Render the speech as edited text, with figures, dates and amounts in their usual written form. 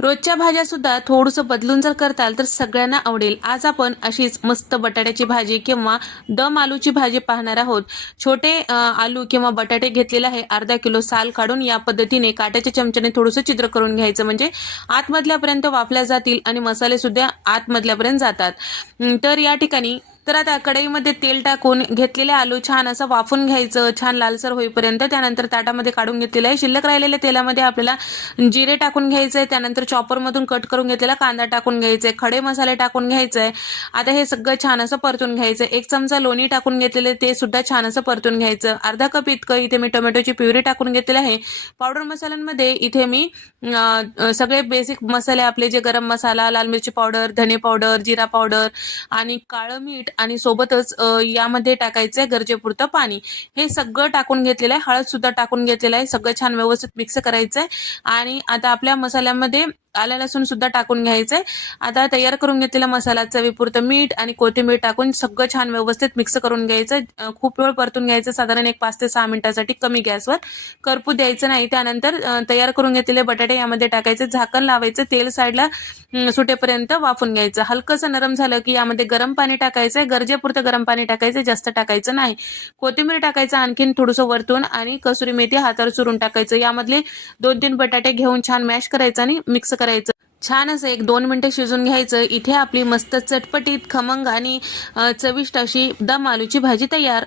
रोजच्या भाज्या सुद्धा थोडंसं बदलून जर करताल तर सगळ्यांना आवडेल। आज आपण अशीच मस्त बटाट्याची भाजी किंवा दम आलूची भाजी पाहणार आहोत। छोटे आलू किंवा बटाटे घेतलेले आहे, अर्धा किलो साल काढून या पद्धतीने काट्याच्या चमच्याने थोडंसं छिद्र करून घ्यायचं, म्हणजे आतमधल्यापर्यंत वाफल्या जातील आणि मसाले सुद्धा आतमधल्यापर्यंत जातात। तर या ठिकाणी आता कढईमध्ये तेल टाकून घेतलेले आलू छान असं वाफून घ्यायचं, छान लालसर होईपर्यंत। त्यानंतर ताटामध्ये काढून घेतलेलं आहे। शिल्लक राहिलेल्या तेलामध्ये आपल्याला जिरे टाकून घ्यायचे, त्यानंतर चॉपरमधून कट करून घेतलेला कांदा टाकून घ्यायचे, खडे मसाले टाकून घ्यायचे। आता हे सगळं छान असं परतून घ्यायचं। 1 चमचा लोणी टाकून घेतलेले ते सुद्धा छान असं परतून घ्यायचं। अर्धा कप इतकं इथे मी टोमॅटोची प्युरी टाकून घेतलेली आहे। पावडर मसाल्यांमध्ये इथे मी सगळे बेसिक मसाले आपले जे गरम मसाला, लाल मिरची पावडर, धने पावडर, जिरा पावडर आणि काळं मीठ आणि सोबतच यामध्ये टाकायचं आहे गरजेपुरतं पाणी। हे सगळं टाकून घेतलेलं आहे। हळद सुद्धा टाकून घेतलेलं आहे। सगळं छान व्यवस्थित मिक्स करायचं आहे आणि आता आपल्या मसाल्यामध्ये आलं लसूण सुद्धा टाकून घ्यायचंय। आता तयार करून घेतलेला मसाला, चवीपुरतं मीठ आणि कोथिंबीर टाकून सगळं छान व्यवस्थित मिक्स करून घ्यायचं। खूप वेळ परतून घ्यायचं, साधारण 1 5 ते 6 मिनिटासाठी कमी गॅसवर, करपू द्यायचं नाही। त्यानंतर तयार करून घेतलेले बटाटे यामध्ये टाकायचे, झाकण लावायचं, तेल साईडला सुटेपर्यंत वाफून घ्यायचं। हलकंसं नरम झालं की यामध्ये गरम पाणी टाकायचंय, गरजेपुरतं गरम पाणी टाकायचं, जास्त टाकायचं नाही। कोथिंबीर टाकायचं आणखीन थोडंसं वरतून आणि कसुरी मेथी हातावर चुरून टाकायचं। यामधले 2-3 बटाटे घेऊन छान मॅश करायचं आणि मिक्स करायचं। छान असं 1-2 मिनिटं शिजून घ्यायचं। इथे आपली मस्त चटपटीत, खमंग आणि चविष्ट अशी दम आलूची भाजी तयार।